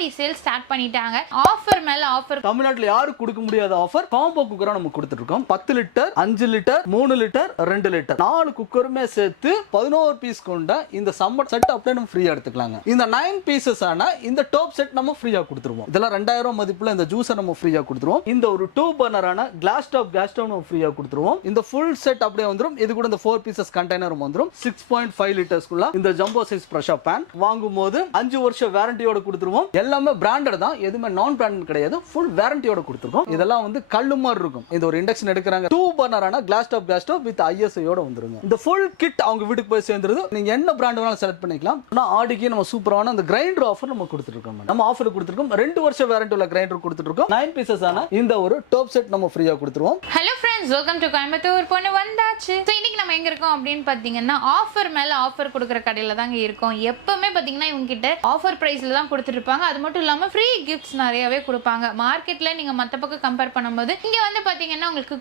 முன்னாடி sale start பண்ணிட்டாங்க. Offer மேல ஆஃபர் தமிழ்நாட்டுல யாரும் கொடுக்க முடியாத ஆஃபர் காம்போ குக்கரா நம்ம கொடுத்துருக்கோம் பத்து லிட்டர் அஞ்சு லிட்டர் மூணு லிட்டர் ரெண்டு லிட்டர் நாலு குக்கருமே சேர்த்து பதினோரு பீஸ் கொண்ட இந்த சம்மர் செட் அப்படியே நம்ம ஃப்ரீயா எடுத்துக்கலாங்க. இந்த நைன் பீசஸ் ஆனா இந்த டாப் செட் நம்ம ஃப்ரீயா கொடுத்துருவோம். இதெல்லாம் ரெண்டாயிரம் மதிப்புல இந்த ஜூஸை நம்ம ஃப்ரீயா கொடுத்துருவோம். இந்த ஒரு டூ பர்னரான கிளாஸ் டாப் கேஸ் ஸ்டவ் நம்ம ஃப்ரீயா கொடுத்துருவோம். இந்த ஃபுல் செட் அப்படியே வந்துரும். இது கூட இந்த ஃபோர் பீசஸ் கண்டெய்னர் வந்துரும். சிக்ஸ் பாயிண்ட் ஃபைவ் லிட்டர்ஸ்க்குள்ள இந்த ஜம்போ சைஸ் ப்ரெஷர் பேன் வாங்கும் போது அஞ்சு வருஷம் வாரண்டியோட கொடுத்துருவோம். எல்லாமே பிராண்டட் தான். எதுவுமே நான் பிராண்டட் கிடையாது. ஃபுல் வாரண்டியோட கொடுத்துருக்கோம். இதெல்லாம் வந்து கல்லு மாதிரி இருக்கும். இந்த ஒரு இண்டக்ஷன் எடுக்கிறாங்க. Two பர்னரான glass top glass top with ஐஎஸ்ஐயோட வந்துருங்க. இந்த ஃபுல் கிட் அவங்க வீட்டுக்கு போய் சேர்ந்துருது நீங்க என்ன பிராண்ட் வேணாலும் செலக்ட் பண்ணிக்கலாம். ஆனா ஆடிக்கு நம்ம சூப்பரான அந்த கிரைண்டர் ஆஃபர் நம்ம கொடுத்துருக்கோம் நம்ம ஆஃபர் கொடுத்துருக்கோம். ரெண்டு வருஷம் வாரண்டி உள்ள கிரைண்டர் கொடுத்துருக்கோம் நைன் பீசஸ் ஆன இந்த ஒரு டோப் செட் நம்ம ஃப்ரீயா கொடுத்துருவோம். Hello friends welcome to Coimbatore பொண்ணு வந்தாச்சு. ஸோ இன்னைக்கு நம்ம எங்க இருக்கோம் அப்படின்னு பாத்தீங்கன்னா ஆஃபர் மேல ஆஃபர் கொடுக்குற கடையில தாங்க இருக்கோம். எப்பவுமே பாத்தீங்கன்னா இவங்க கிட்ட ஆஃபர் பிரைஸ்ல தான் கொடுத்துட்டு இருப்பாங்க அது மட்டும் இல்லாம ஃப்ரீ கிஃப்ட்ஸ் நிறையவே கொடுப்பாங்க. மார்க்கெட்ல நீங்க மத்த பக்கம் கம்பேர் பண்ணும்போது இங்க வந்து பாத்தீங்கன்னா உங்களுக்கு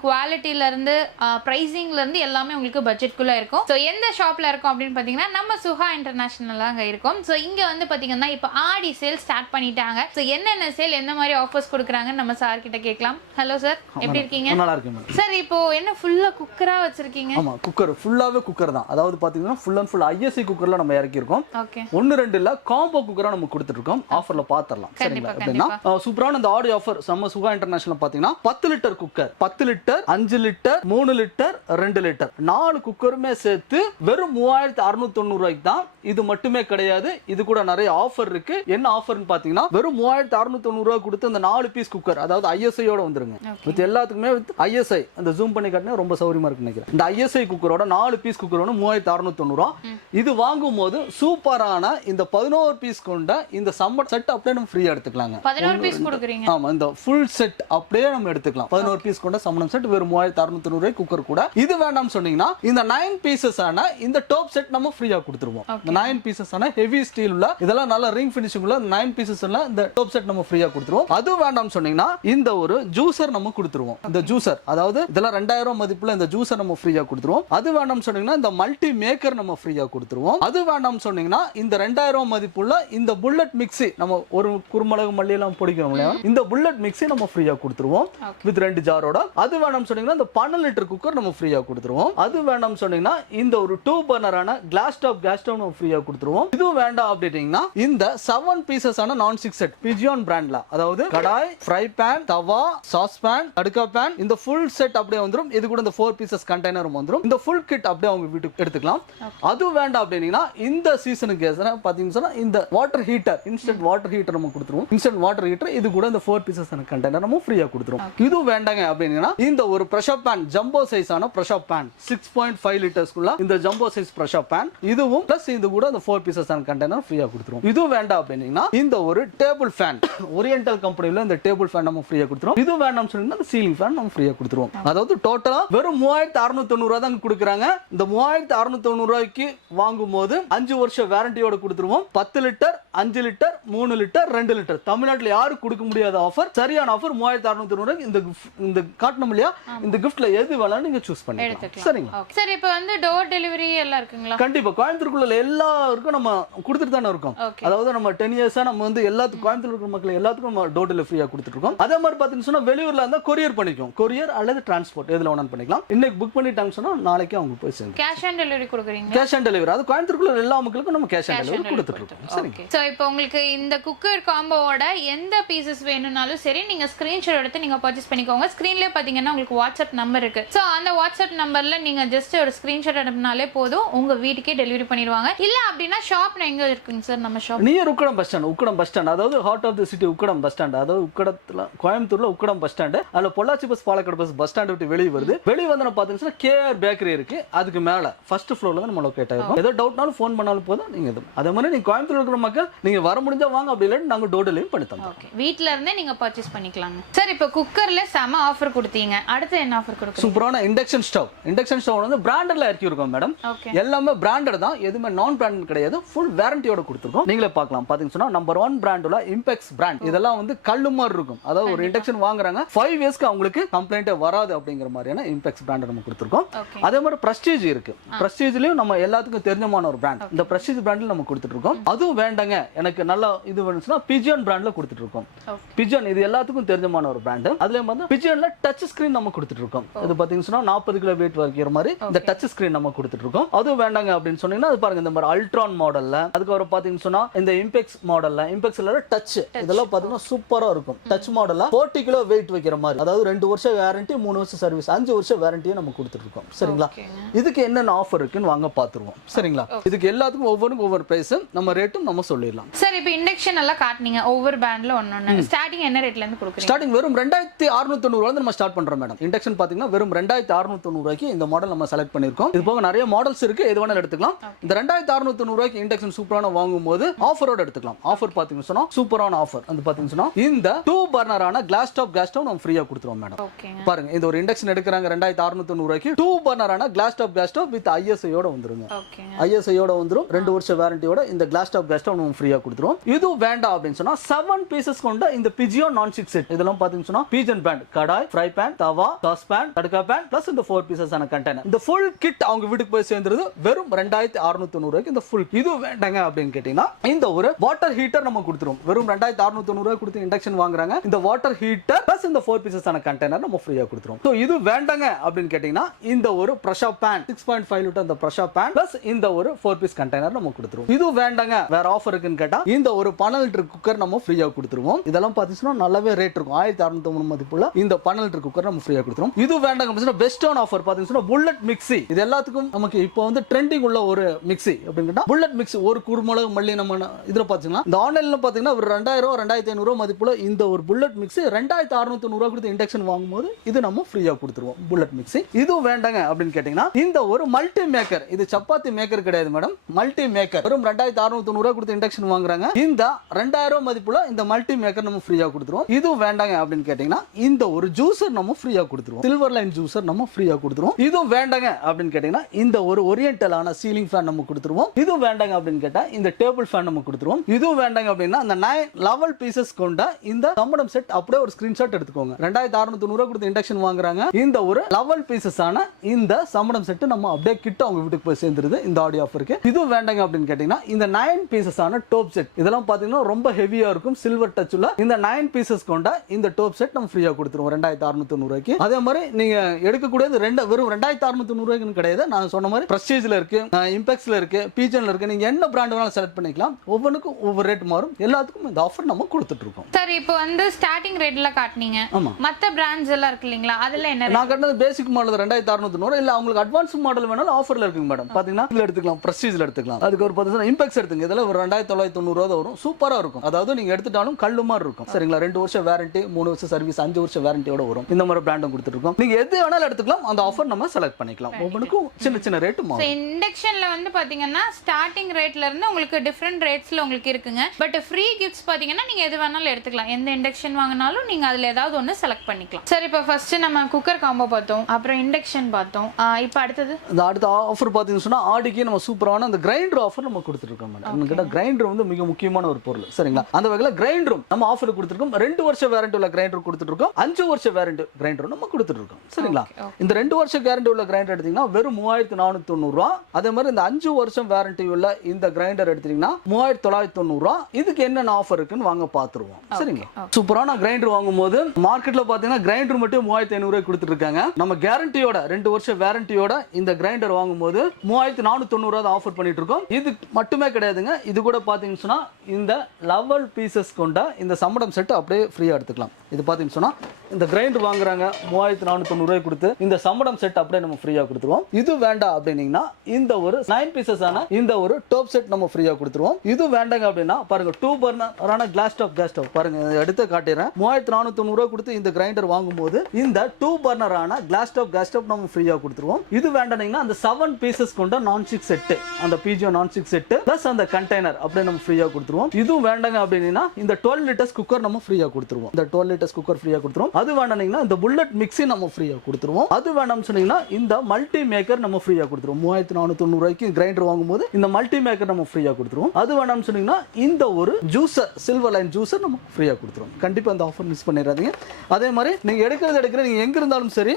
ப்ரைசிங்ல இருந்து எல்லாமே உங்களுக்கு பட்ஜெட்குள்ள இருக்கும். ஸோ எந்த ஷாப்ல இருக்கும் அப்படின்னு பாத்தீங்கன்னா நம்ம சுஹா இன்டர்நேஷனல் அங்க இருக்கும். ஸோ இங்க வந்து பாத்தீங்கன்னா இப்போ ஆடி சேல் ஸ்டார்ட் பண்ணிட்டாங்க. ஸோ என்னென்ன சேல் எந்த மாதிரி ஆஃபர்ஸ் கொடுக்குறாங்கன்னு நம்ம சார் கிட்ட கேட்கலாம். ஹலோ சார் எப்படி இருக்கீங்க? நல்லா இருக்கு மேடம். சார் இப்போ என்ன ஃபுல்லா குக்கரா வச்சிருக்கீங்க? ஆமா குக்கர் ஃபுல்லாவே குக்கர் தான். அதாவது பாத்தீங்கன்னா ஃபுல் அண்ட் ஃபுல் ஐஎஸ்சி குக்கர்ல நம்ம இறக்கியிருக்கோம். ஓகே ஒன்னு ரெண்டு இல்ல காம்போ குக்கரா நம்ம கொடுத்துட்டு இருக்கோம் ஆஃபர்ல பாத்திரலாம். சரிங்களா? அப்படின்னா சூப்பரான இந்த ஆடி ஆஃபர் நம்ம சுகா இன்டர்நேஷனல் பாத்தீங்கன்னா பத்து லிட்டர் குக்கர் பத்து லிட்டர் அஞ்சு லிட்டர் மூணு லிட்டர் ரெண்டு லிட்டர் நாலு குக்கருமே சேர்த்து வெறும் மூவாயிரத்தி அறுநூத்தி தொண்ணூறு ரூபாய்க்கு தான். இது மட்டுமே கிடையாது. இது கூட நிறைய ஆஃபர் இருக்கு. என்ன ஆஃபர்னு பாத்தீங்கன்னா வெறும் மூவாயிரத்தி அறுநூத்தி தொண்ணூறு ரூபாய் கொடுத்து இந்த நாலு பீஸ் குக்கர் அதாவது ஐஎஸ்ஐயோட வந்துருங்க. வித் எல்லாத்துக்குமே வித் ஐஎஸ்ஐ அந்த ஜூம் பண்ணி காட்டினா ரொம்ப சௌரியமா இருக்குன்னு நினைக்கிறேன். இந்த ஐஎஸ்ஐ குக்கரோட நாலு பீஸ் குக்கரோட மூவாயிரத்தி அறுநூத்தி தொண்ணூறு இது வாங்கும் போது சூப்பரான இந்த பதினோரு பீஸ் கொண்ட இந்த சம்மர் செட் அப்படியே நம்ம ஃப்ரீயா எடுத்துக்கலாங்க. பதினோரு பீஸ் கொடுக்குறீங்க. ஆமா இந்த ஃபுல் செட் அப்படியே நம்ம எடுத்துக்கலாம். பதினோரு பீஸ் கொண்ட சமணம் செட் வெறும் மூவாயிரத்தி அறுநூத்தி ரூபாய் குக்கர் கூட. இது வேண்டாம்னு சொன்னீங்கன்னா இந்த நைன் பீசஸ் ஆன இந்த டாப் செட் நம்ம ஃப்ரீயா கொடுத்துருவோம். இந்த நைன் பீசஸ் ஆன ஹெவி ஸ்டீல் உள்ள இதெல்லாம் நல்ல ரிங் ஃபினிஷிங் உள்ள நைன் பீசஸ் எல்லாம் இந்த டாப் செட் நம்ம ஃப்ரீயா கொடுத்துருவோம். அது வேண்டாம்னு சொன்னீங்கன்னா இந்த ஒரு ஜூசர் நம்ம கொடுத்துருவோம். இந்த ஜூசர் அதாவது இதெல்லாம் ரெண்டாயிரம் மதிப்புல இந்த ஜூசர் நம்ம ஃப்ரீயா கொடுத்துருவோம். அது வேண்டாம்னு சொன்னீங்கன்னா இந்த மல்டி மேக்கர் நம்ம ஃப்ரீயா கொடுத்துருவோம். அது வேண்டாம்னு சொன்னீங்கன்னா இந்த ரெண்டாயிரம் மதிப்புள்ள இந்த புல்லட் மிக்ஸி நம்ம ஒரு குறுமிளகு மல்லி எல்லாம் பிடிக்கிறோம் இல்லையா? இந்த புல்லட் மிக்ஸி நம்ம ஃப்ரீயா கொடுத்துருவோம். வித் ரெண்டு ஜாரோட அது வேண்டாம்னு சொன்னீங்கன்னா இந்த பன்னெண்டு லிட்டர் குக்கர் நம்ம ஃப்ரீயா கொடுத்துருவோம். அது வேண்டாம்னு சொன்னீங்கன்னா இந்த ஒரு டூ பர்னரான கிளாஸ் டாப் கேஸ் ஸ்டவ் நம்ம ஃப்ரீயா கொடுத்துருவோம். இதுவும் வேண்டாம் அப்படின்னீங்கன்னா இந்த செவன் பீசஸ் ஆன நான் சிக்ஸ் செட் பிஜியான் பிராண்ட்ல அதாவது kadai fry pan tawa sauce pan அடுக்கா pan இந்த ஃபுல் செட் அப்படியே வந்துரும். இது கூட இந்த ஃபோர் பீசஸ் கண்டெய்னரும் வந்துரும். இந்த ஃபுல் கிட் அப்படியே அவங்க வீட்டுக்கு எடுத்துக்கலாம். அது வேண்டாம் அப்படின்னீங்கன்னா இந்த சீசனுக்கு பாத்தீங்கன்னா சொன்னா இந்த water heater instant water heater நம்ம கொடுத்துருவோம். இன்ஸ்டன்ட் வாட்டர் ஹீட்டர் இது கூட இந்த ஃபோர் பீசஸ் கண்டெய்னர் நம்ம ஃப்ரீயா கொடுத்துருவோம். இது வேண்டாங்க அப்படின்னா இந்த ஒரு ப்ரெஷர் பேன் ஜம்போ சைஸ் ஆன pressure pan six point five லிட்டர்ஸ்க்குள்ள இந்த ஜம்போ சைஸ் ப்ரெஷர் பேன் இதுவும் பிளஸ் இது கூட இந்த ஃபோர் பீசஸ் கண்டெய்னர் ஃப்ரீயா கொடுத்துருவோம். இது வேண்டாம் அப்படின்னீங்கன்னா இந்த ஒரு டேபிள் ஃபேன் ஓரியன்டல் கம்பெனில இந்த டேபிள் ஃபேன் நம்ம ஃப்ரீயா கொடுத்துருவோம். இது வேண்டாம் சொன்னீங்கன்னா சீலிங் ஃபேன் நம்ம ஃப்ரீயா கொடுத்துருவோம். அதாவது டோட்டலா வெறும் மூவாயிரத்தி அறுநூத்தி தொண்ணூறு தான் கொடுக்குறாங்க. இந்த மூவாயிரத்தி அறுநூத்தி தொண்ணூறு ரூபாய்க்கு வாங்கும் போது அஞ்சு வருஷம் வாரண்டியோட கொடுத்துருவோம். பத்து லிட்டர் அஞ்சு லிட்டர் மூணு லிட்டர் ரெண்டு லிட்டர். தமிழ்நாட்டுல யாரும் கொடுக்க முடியாத ஆஃபர் சரியான ஆஃபர் மூவாயிரத்தி அறுநூத்தி தொண்ணூறு இந்த இந்த காட்டணும் இல்லையா? இந்த கிஃப்ட்ல எது வேணாலும் நீங்க சூஸ் பண்ணிக்கலாம். ஓகே சார் இப்போ வந்து டோர் டெலிவரி எல்லாம் இருக்குங்களா? கண்டிப்பா. கோயம்புத்தூருக்குள்ள எல்லாருக்கும் நம்ம கொடுத்துட்டு தானே இருக்கோம். அதாவது நம்ம டென் இயர்ஸா நம்ம வந்து எல்லாத்துக்கும் கோயம்புத்தூர் இருக்கிற மக்கள் எல்லாத்துக்கும் நம்ம டோர் டெலிவரி ஃப்ரீயா கொடுத்துட்டு இருக்கோம். அதே மாதிரி பாத்தீங்கன்னா சொன்னா வெளியூர்ல இருந்தா கொரியர் பண்ணிக்கும். கொரியர் அல்லது டிரான்ஸ்போர்ட் எதுல வேணாலும் பண்ணிக்கலாம். இன்னைக்கு புக் பண்ணிட்டாங்க சொன்னா நாளைக்கு அவங்க போய் சேர்ந்து கேஷ் ஆன் டெலிவரி கொடுக்குறீங்க கேஷ் ஆன் டெலிவரி அது கோயம்புத்தூருக்குள்ள எல்லா மக்களுக்கும் நம்ம கேஷ் ஆன் டெலிவரி கொடுத்துட்டு இருக்கோம். சரிங்க. ஸோ இப்போ உங்களுக்கு இந்த குக்கர் காம்போவோட எந்த பீசஸ் வேணும்னாலும் சரி நீங்க ஸ்கிரீன்ஷாட் எடுத்து நீங்க பர்ச்சேஸ் பண்ணிக்கோங்க. ஸ்க்ரீன்லேயே பார்த்தீங்கன்னா உங்களுக்கு வாட்ஸ்அப் நம்பர் இருக்கு. ஸோ அந்த வாட்ஸ்அப் நம்பர்ல நீங்க ஜஸ்ட் ஒரு ஸ்கிரீன்ஷாட் அனுப்பினாலே போதும். உங்க வீட்டுக்கே டெலிவரி பண்ணிடுவாங்க. இல்ல அப்படின்னா ஷாப் எங்க இருக்குங்க சார் நம்ம shop near Ukkadam bus stand Ukkadam bus stand அதாவது heart of the city Ukkadam bus stand அதாவது உக்கடத்துல கோயம்புத்தூர்ல உக்கடம் பஸ் ஸ்டாண்ட் அதுல Pollachi bus Palakkad bus bus stand விட்டு வெளியே வருது. வெளியே வந்து பாத்தீங்கன்னா கேஆர் பேக்கரி இருக்கு. அதுக்கு மேல ஃபர்ஸ்ட் ஃப்ளோர்ல தான் நம்ம லொக்கேட் ஆயிருக்கும். ஏதோ டவுட்னாலும் ஃபோன் பண்ணாலும் போதும் நீங்க இது அதே மாதிரி நீங்க கோயம்புத்தூர் இருக்கிற மக்கள் நீங்க வர முடிஞ்சா வாங்க அப்படி இல்லாட்டி நாங்க டோர் டெலிவரி பண்ணி தந்தோம் ஓகே இருந்தே நீங்க பர்ச்சேஸ் பண்ணிக்கலாங்க. சார் இப்போ குக்கர்ல செம ஆஃபர் கொடுத்தீங்க. அடுத்து என்ன ஆஃபர் கொடுக்குறீங்க? சூப்பரான இண்டக்ஷன் ஸ்டவ் இண்டக்ஷன் ஸ்டவ் வந்து பிராண்டட்ல இறக்கி இருக்கோம் மேடம் எல்லாமே பிராண்டட் தான். எதுவுமே நான் பிராண்ட் கிடையாது. ஃபுல் வாரண்டியோட கொடுத்துருக்கோம். நீங்களே பார்க்கலாம். பாத்தீங்கன்னா நம்பர் ஒன் பிராண்டுல இம்பெக்ஸ் பிராண்ட் இதெல்லாம் வந்து கல்லு மாதிரி இருக்கும். அதாவது ஒரு இண்டக்ஷன் வாங்குறாங்க. ஃபைவ் இயர்ஸ்க்கு அவங்களுக்கு கம்ப்ளைண்டே வராது. அப்படிங்கிற மாதிரியான இம்பெக்ஸ் பிராண்ட் நம்ம கொடுத்துருக்கோம். அதே மாதிரி பிரஸ்டீஜ் இருக்கு. பிரஸ்டீஜ்லயும் நம்ம எல்லாத்துக்கும் தெரிஞ்சமான ஒரு பிராண்ட் இந்த பிரஸ்டீஜ் பிராண்ட்ல நம்ம கொடுத்துட்டு இருக்கோம் அதுவும் வேண்டாங்க. எனக்கு நல்ல இது வந்துச்சுன்னா பிஜியன் பிராண்ட்ல கொடுத்துட்டு இருக்கோம் ஓகே பிஜன் இது எல்லாத்துக்கும் தெரிஞ்சமான ஒரு பிராண்ட் அதுலயும் வந்து பிஜன்ல டச் ஸ்கிரீன் நம்ம கொடுத்துட்டு இருக்கோம் இது பாத்தீங்கன்னா நாற்பது கிலோ வெயிட் வைக்கிற மாதிரி இந்த டச் ஸ்கிரீன் நம்ம கொடுத்துட்டு இருக்கோம் அதுவும் வேண்டாங்க அப்படின்னு சொன்னீங்கன்னா அது பாருங்க இந்த மாதிரி அல்ட்ரான் மாடல்ல அதுக்கப்புறம் பாத்தீங்கன்னு சொன்னா இந்த இம்பெக்ஸ் மாடல்ல இம்பெக்ஸ்ல டச் இதெல்லாம் பாத்தீங்கன்னா சூப்பரா இருக்கும். டச் மாடல்ல 40 கிலோ வெயிட் வைக்கிற மாதிரி. அதாவது ரெண்டு வருஷம் வாரண்டி மூணு வருஷம் சர்வீஸ் அஞ்சு வருஷம் வாரண்டியும் நம்ம கொடுத்துட்டு இருக்கோம் சரிங்களா. இதுக்கு என்னென்ன ஆஃபர் இருக்குன்னு வாங்க பாத்துருவோம் சரிங்களா? இதுக்கு எல்லாத்துக்கும் ஒவ்வொன்றுக்கும் ஒவ்வொரு பிரைஸ் நம்ம ரேட்டும் நம்ம சொல்லிடலாம். சார் இப்போ இண்டக்ஷன் எல்லாம் காட்டுனீங்க. ஒவ்வொரு பேண்ட்ல ஒன்னொன்னு ஸ்டார்டிங் என்ன ரேட்ல இருந்து கொடுக்குறீங்க? ஸ்டார்டிங் வெறும் ரெண்டாயிரத்தி அறுநூத்தி நம்ம ஸ்டார்ட் பண்றோம் மேடம் இண்டக்ஷன் பாத்தீங்கன்னா வெறும் ரெண்டாயிரத்தி அறுநூத்தி தொண்ணூறுவாய்க்கு இந்த மாடல் நம்ம செலக்ட் பண்ணிருக்கோம் இது போக நிறைய மாடல்ஸ் இருக்கு. எது வேணாலும் எடுத்துக்கலாம். இந்த ரெண்டாயிரத்தி அறுநூத்தி தொண்ணூறுவாய்க்கு இண்டக்ஷன் சூப்பரான வாங்கும் போது ஆஃபரோட எடுத்துக்கலாம். ஆஃபர் பாத்தீங்கன்னு சொன்னா சூப்பரான ஆஃபர் வந்து பாத்தீங்கன்னு சொன்னா இந்த டூ பர்னரான கிளாஸ் டாப் கேஸ் ஸ்டவ் நம்ம ஃப்ரீயா கொடுத்துருவோம் மேடம் பாருங்க இந்த ஒரு இண்டக்ஷன் எடுக்கிறாங்க ரெண்டாயிரத்தி அறுநூத்தி தொண்ணூறுவாய்க்கு two பர்னரான glass top gas stove with ஐஎஸ்ஐயோட வந்துருங்க. ஐஎஸ்ஐயோட வந்துரும். ரெண்டு வருஷம் வாரண்டியோட இந்த கிளாஸ் டாப் கேஸ் ஸ்டவ் நம்ம ஃப்ரீயா கொடுத்துருவோம். இது வேண்டாம் அப்படின்னு சொன்னா செவன் பீசஸ் கொண்ட இந்த பிஜியோ நான் சிக்ஸ் செட் இதெல்லாம் பாத்தீங்கன்னா சொன்னா Pigeon pant kadai fry pan tawa sauce pan tadka pan plus இந்த ஃபோர் பீசஸ் ஆன கண்டெய்னர் இந்த ஃபுல் கிட் அவங்க வீட்டுக்கு போய் சேர்ந்துருது வெறும் ரெண்டாயிரத்தி அறுநூத்தி தொண்ணூறுக்கு இந்த ஃபுல் இது வேண்டாங்க அப்படின்னு கேட்டீங்கன்னா இந்த ஒரு வாட்டர் ஹீட்டர் நம்ம கொடுத்துருவோம். வெறும் ரெண்டாயிரத்தி அறுநூத்தி தொண்ணூறு கொடுத்து இண்டக்ஷன் வாங்குறாங்க. இந்த வாட்டர் ஹீட்டர் பிளஸ் இந்த ஃபோர் பீசஸ் ஆன கண்டெய்னர் நம்ம ஃப்ரீயா கொடுத்துருவோம். ஸோ இது வேண்டாங்க அப்படின்னு கேட்டிங்கன்னா இந்த ஒரு pressure pan six point five litre அந்த ப்ரெஷர் பேன் ப்ளஸ் இந்த ஒரு ஃபோர் பீஸ் கண்டெய்னர் நம்ம கொடுத்துருவோம். இது வேண்டாங்க. வேற ஆஃபர் இருக்குன்னு கேட்டால் இந்த ஒரு பன்னெண்டு லிட்டர் குக்கர் நம்ம ஃப்ரீயாக கொடுத்துருவோம். இதெல்லாம் பார்த்தீங்கன்னா நல்லாவே ரேட் இருக்கும். ஆயிரத்தி அறுநூத்தி மூணு மதிப்புள்ள இந்த பன்னெண்டு லிட்டர் குக்கர் நம்ம ஃப்ரீயாக கொடுத்துருவோம். இது வேண்டாங்க பெஸ்டான ஆஃபர் பார்த்தீங்கன்னா புல்லட் மிக்ஸி இது எல்லாத்துக்கும் நமக்கு இப்போ வந்து ட்ரெண்டிங் உள்ள ஒரு மிக்ஸி அப்படின்னு கேட்டால் புல்லட் மிக்ஸி ஒரு குறுமிளகு மல்லி நம்ம இதில் பார்த்தீங்கன்னா இந்த ஆன்லைனில் பார்த்தீங்கன்னா ஒரு ரெண்டாயிரம் ரெண்டாயிரத்தி ஐநூறுரூவா மதிப்புல இந்த ஒரு புல்லட் மிக்ஸி ரெண்டாயிரத்தி அறுநூத்தி நூறுரூவா கொடுத்து இண்டக்ஷன் வாங்கும்போது இது நம்ம ஃப்ரீயா கொடுத்துருவோம். புல்லட் மிக்ஸி இதுவும் வேண்டாங்க அப்படின்னு கேட்டீங்கன்னா இந்த ஒரு மல்டி மேக்கர் இது சப்பாத்தி மேக்கர் கிடையாது மேடம் மல்டி மேக்கர் வெறும் ரெண்டாயிரத்தி அறுநூத்தி நூறுவா கொடுத்து இண்டக்ஷன் வாங்குறாங்க. இந்த ரெண்டாயிரம் மதிப்புல இந்த மல்டி மேக்கர் நம்ம ஃப்ரீயா கொடுத்துருவோம். இதுவும் வேண்டாங்க அப்படின்னு கேட்டீங்கன்னா இந்த ஒரு ஜூஸர் நம்ம ஃப்ரீயாக கொடுத்துருவோம். சில்வர் லைன் ஜூஸர் நம்ம ஃப்ரீயா கொடுத்துருவோம். இதுவும் வேண்டாங்க அப்படின்னு கேட்டீங்கன்னா இந்த ஒரு ஒரியன்டலான சீலிங் ஃபேன் நம்ம கொடுத்துருவோம். இதுவும் வேண்டாங்க அப்படின்னு கேட்டா இந்த டேபிள் ஃபேன் நம்ம கொடுத்துருவோம். இதுவும் வேண்டாங்க அப்படின்னா அந்த நைன் லெவல் பீசஸ் கொண்ட இந்த கம்படம் செட் அப்படியே ஒரு ஸ்கிரீன்ஷாட் எடுத்துக்கோங்க. ரெண்டாயிரத்தி அறுநூத்தி நூறு கொடுத்து இண்டக்ஷன் வாங்குறாங்க இந்த ஒரு லெவல் பீசஸ் ஆன இந்த சம்படம் செட் நம்ம அப்படியே கிட்ட அவங்க வீட்டுக்கு போய் சேர்ந்துருது இந்த ஆடியோ ஆஃபருக்கு இதுவும் வேண்டாங்க அப்படின்னு கேட்டீங்கன்னா இந்த நைன் பீசஸ் ஆன டோப் செட் இதெல்லாம் பாத்தீங்கன்னா ரொம்ப ஹெவியா இருக்கும் சில்வர் டச் உள்ள. இந்த நைன் பீசஸ் கொண்ட இந்த டோப் செட் நம்ம ஃப்ரீயா கொடுத்துருவோம் ரெண்டாயிரத்தி அறுநூத்தி ரூபாய்க்கு. அதே மாதிரி நீங்க எடுக்கக்கூடியது ரெண்டு வெறும் ரெண்டாயிரத்தி அறுநூத்தி ரூபாய்க்கு கிடையாது. நான் சொன்ன மாதிரி பிரஸ்டீஜ்ல இருக்கு இம்பெக்ஸ்ல இருக்கு பீஜன்ல இருக்கு. நீங்க என்ன பிராண்ட் வேணாலும் செலக்ட் பண்ணிக்கலாம். ஒவ்வொன்றுக்கும் ஒவ்வொரு ரேட் மாறும். எல்லாத்துக்கும் இந்த ஆஃபர் நம்ம கொடுத்துட்டு இருக்கோம். சார் இப்போ வந்து ஸ்டார்டிங் ரேட்ல காட்டுனீங்க. மத்த பிராண்ட்ஸ் எல்லாம் இருக்கு இல்லைங்களா? அதுல என்ன நான் கட்டினது பேசிக் மாடல் ரெண்டாயிரத்தி அறுநூத்தி நூறு இல்ல அவங்களுக்கு அட்வான்ஸ் மாடல் வேணாலும் ஆஃபர்ல இருக்குங்க மேடம் பாத்தீங்கன்னா இதுல எடுத்துக்கலாம் பிரஸ்டீஜ்ல எடுத்துக்கலாம். அதுக்கு ஒரு பார்த்தீங்கன்னா இம்பெக்ஸ் எடுத்துங்க. இதெல்லாம் ஒரு ரெண்டாயிரத்தி தொள்ளாயிரத்தி தொண்ணூறு ரூபா வரும். சூப்பரா இருக்கும். அதாவது நீங்க எடுத்துட்டாலும் கல்லு மாதிரி இருக்கும். சரிங்களா? ரெண்டு வருஷம் வாரண்டி மூணு வருஷம் சர்வீஸ் அஞ்சு வருஷம் வாரண்டியோட வரும். இந்த மாதிரி பிராண்டும் கொடுத்துருக்கோம் நீங்க எது வேணாலும் எடுத்துக்கலாம். அந்த ஆஃபர் நம்ம செலக்ட் பண்ணிக்கலாம். ஒவ்வொன்றுக்கும் சின்ன சின்ன ரேட்டு மாறும். இண்டக்ஷன்ல வந்து பாத்தீங்கன்னா ஸ்டார்டிங் ரேட்ல இருந்து உங்களுக்கு டிஃப்ரெண்ட் ரேட்ஸ்ல உங்களுக்கு இருக்குங்க. பட் ஃப்ரீ கிஃப்ட்ஸ் பாத்தீங்கன்னா நீங்க எது வேணாலும் எடுத்துக்கலாம். எந்த இண்டக்ஷன் வாங்கினாலும் நீங்க அதுல ஏதாவது ஒன்று செலக்ட் பண்ணிக்கலாம். சரி இப்போ ஃபர்ஸ்ட் நம்ம குக்கர் காம்போ பார்த்தோம் அப்புறம் இண்டக்ஷன் பார்த்தோம். இப்போ அடுத்தது? இந்த அடுத்த ஆஃபர் பார்த்தீங்கன்னு சொன்னா ஆடிக்கு நம்ம சூப்பரான அந்த கிரைண்டர் ஆஃபர் நம்ம கொடுத்துருக்கோம் மேடம் கிட்ட கிரைண்டர் வந்து மிக முக்கியமான ஒரு பொருள் சரிங்களா? அந்த வகையில் கிரைண்டரும் நம்ம ஆஃபர் கொடுத்துருக்கோம். ரெண்டு வருஷம் வாரண்டி உள்ள கிரைண்டர் கொடுத்துருக்கோம் அஞ்சு வருஷம் வாரண்டி கிரைண்டர் நம்ம கொடுத்துருக்கோம் சரிங்களா. இந்த ரெண்டு வருஷம் கேரண்டி உள்ள கிரைண்டர் எடுத்தீங்கன்னா வெறும் மூவாயிரத்தி நானூத்தி தொண்ணூறுரூவா அதே மாதிரி இந்த அஞ்சு வருஷம் வாரண்டி உள்ள இந்த கிரைண்டர் எடுத்தீங்கன்னா மூவாயிரத்தி தொள்ளாயிரத்தி தொண்ணூறுரூவா இதுக்கு என்னென்ன ஆஃபர் இருக்குன்னு வாங்க பார்த்துருவோம் சரிங்களா? சூப்பரான கிரைண்டர் வாங்கும்போது மார்க்கெட்ல பாத்தீங்கன்னா கிரைண்டர் மட்டும் மூவாயிரத்தி ஐநூறு கொடுத்துட்டு இருக்காங்க நம்ம கேரண்டியோட ரெண்டு வருஷம் வாரண்டியோட இந்த கிரைண்டர் வாங்கும்போது மூவாயிரத்தி நானூத்தி தொண்ணூறு ஆஃபர் பண்ணிட்டு இருக்கோம் இது மட்டுமே கிடையாதுங்க. இது கூட பாத்தீங்கன்னு சொன்னா இந்த லெவல் பீசஸ் கொண்ட இந்த சம்படம் செட் அப்படியே ஃப்ரீயா எடுத்துக்கலாம். இது பார்த்தீங்கன்னு சொன்னால் இந்த கிரைண்டர் வாங்குறாங்க மூவாயிரத்தி நானூற்றி கொடுத்து இந்த சம்படம் செட் அப்படியே நம்ம ஃப்ரீயாக கொடுத்துருவோம். இது வேண்டாம் அப்படின்னீங்கன்னா இந்த ஒரு நைன் பீசஸான இந்த ஒரு டோப் செட் நம்ம ஃப்ரீயாக கொடுத்துருவோம். இது வேண்டாங்க அப்படின்னா பாருங்க டூ பர்னரான கிளாஸ் ஸ்டவ் கேஸ் ஸ்டவ் பாருங்க எடுத்து காட்டிடுறேன். மூவாயிரத்தி நானூற்றி கொடுத்து இந்த கிரைண்டர் வாங்கும்போது இந்த டூ பர்னரான கிளாஸ் டாப் கேஸ் ஸ்டவ் நம்ம ஃப்ரீயாக கொடுத்துருவோம். இது வேண்டானீங்கன்னா அந்த செவன் பீசஸ் கொண்ட நான் சிக்ஸ் செட்டு அந்த பிஜிஓ நான் சிக்ஸ் செட்டு பிளஸ் அந்த கண்டெய்னர் அப்படியே நம்ம ஃப்ரீயாக கொடுத்துருவோம். இதுவும் வேண்டாங்க அப்படின்னா இந்த டுவெல் லிட்டர்ஸ் குக்கர் நம்ம ஃப்ரீயாக கொடுத்துருவோம். இந்த டுவெல் லிட்டர்ஸ் குக்கர் ஃப்ரீயா கொடுத்துருவோம். அது வேணும்னா இந்த புல்லட் மிக்ஸி நம்ம ஃப்ரீயாக கொடுத்துருவோம். அது வேணாம்னு சொன்னீங்கன்னா இந்த மல்டி மேக்கர் நம்ம ஃப்ரீயாக கொடுத்துருவோம். மூவாயிரத்தி நானூற்றி தொண்ணூறுவாய்க்கு கிரைண்டர் வாங்கும்போது இந்த மல்டி மேக்கர் நம்ம ஃப்ரீயாக கொடுத்துருவோம். அது வேணாம்னு சொன்னீங்கன்னா இந்த ஒரு ஜூஸர் சில்வர் லைன் ஜூஸர் நம்ம ஃப்ரீயாக கொடுத்துருவோம். கண்டிப்பாக அந்த ஆஃபர் மிஸ் பண்ணிடாதீங்க. அதே மாதிரி நீங்கள் எடுக்கிறது எடுக்கிற நீங்கள் எங்கே இருந்தாலும் சரி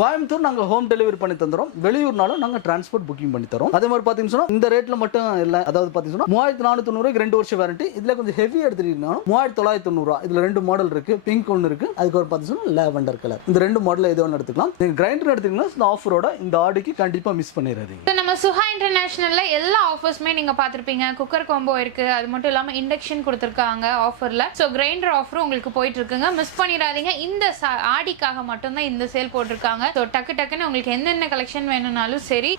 கோயம்புத்தூர் நாங்கள் ஹோம் டெலிவரி பண்ணி தந்துடும் வெளியூர்னாலும் நாங்கள் டிரான்ஸ்போர்ட் புக்கிங் பண்ணி தரோம். அதே மாதிரி பார்த்தீங்கன்னா சொன்னா, இந்த ரேட்டில் மட்டும் இல்லை. அதாவது பார்த்தீங்கன்னா மூவாயிரத்தி நானூற்றி ரெண்டு வருஷம் வாரண்டி இதில் கொஞ்சம் ஹெவி எடுத்துட்டீங்கன்னா மூவாயிரத்தி தொள்ளாயிரத்தி தொண்ணூறுவா இதில் ரெண்டு மாடல் இருக்கு. பிங்க் ஒன்று இருக்கு. அதுக்கப்புறம் பார்த்தீங்கன்னா லேவண்டர் கலர் இந்த ரெண்டு மாடல் ஏதோ ஒன்று எடுத்துக்கலாம். நீங்கள் கிரைண்டர் எடுத்தீங்கன்னா இந்த ஆஃபரோட இந்த ஆடிக்கு கண்டிப்பாக மிஸ் பண்ணிடுறீங்க நம்ம சுஹா இன்டர்நேஷனலில் எல்லா ஆஃபர்ஸுமே நீங்க பார்த்திருப்பீங்க குக்கர் காம்போ இருக்கு. அது மட்டும் இல்லாமல் இண்டக்ஷன் கொடுத்துருக்காங்க ஆஃபர்ல ஸோ கிரைண்டர் ஆஃபரும் உங்களுக்கு போயிட்டு இருக்குங்க. மிஸ் பண்ணிடாதீங்க. இந்த ஆடிக்காக மட்டும்தான் இந்த சேல் போட்டிருக்காங்க ஸோ டக்கு டக்குன்னு உங்களுக்கு என்னென்ன கலெக்ஷன் வேணும்னாலும் சரி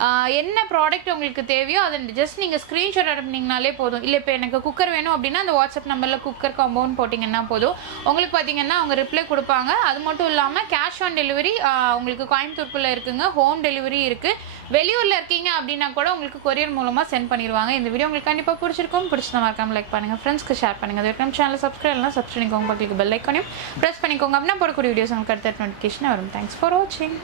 என்ன ப்ராடக்ட் உங்களுக்கு தேவையோ அதை ஜஸ்ட் நீங்கள் ஸ்க்ரீன்ஷாட் அனுப்புனீங்கனாலே போதும். இல்லை இப்போ எனக்கு குக்கர் வேணும் அப்படின்னா அந்த வாட்ஸ்அப் நம்பரில் குக்கர் காம்பவுண்ட் போட்டிங்கன்னா போதும். உங்களுக்கு பார்த்தீங்கன்னா அவங்க ரிப்ளை கொடுப்பாங்க. அது மட்டும் இல்லாமல் கேஷ் ஆன் டெலிவரி உங்களுக்கு கோயம்புத்தூருக்குள்ளே இருக்குங்க. ஹோம் டெலிவரி இருக்குது வெளியூரில் இருக்கீங்க அப்படின்னா கூட உங்களுக்கு கொரியர் மூலமாக சென்ட் பண்ணிடுவாங்க. இந்த வீடியோ உங்களுக்கு கண்டிப்பாக பிடிச்சிருக்கும். பிடிச்சத மறக்காம லைக் பண்ணுங்கள் ஃப்ரெண்ட்ஸ்க்கு ஷேர் பண்ணுங்கள் அது வரைக்கும் சேனல் சப்ஸ்கிரைப் எல்லாம் சப்ஸ்கிரைப் பண்ணிக்கோங்க. பக்கத்துக்கு பெல் ஐக்கனையும் ப்ரெஸ் பண்ணிக்கோங்க. அப்படின்னா போடக்கூடிய வீடியோஸ் உங்களுக்கு அடுத்த நோட்டிஃபிகேஷன் வரும். தேங்க்ஸ் ஃபார் வாட்சிங்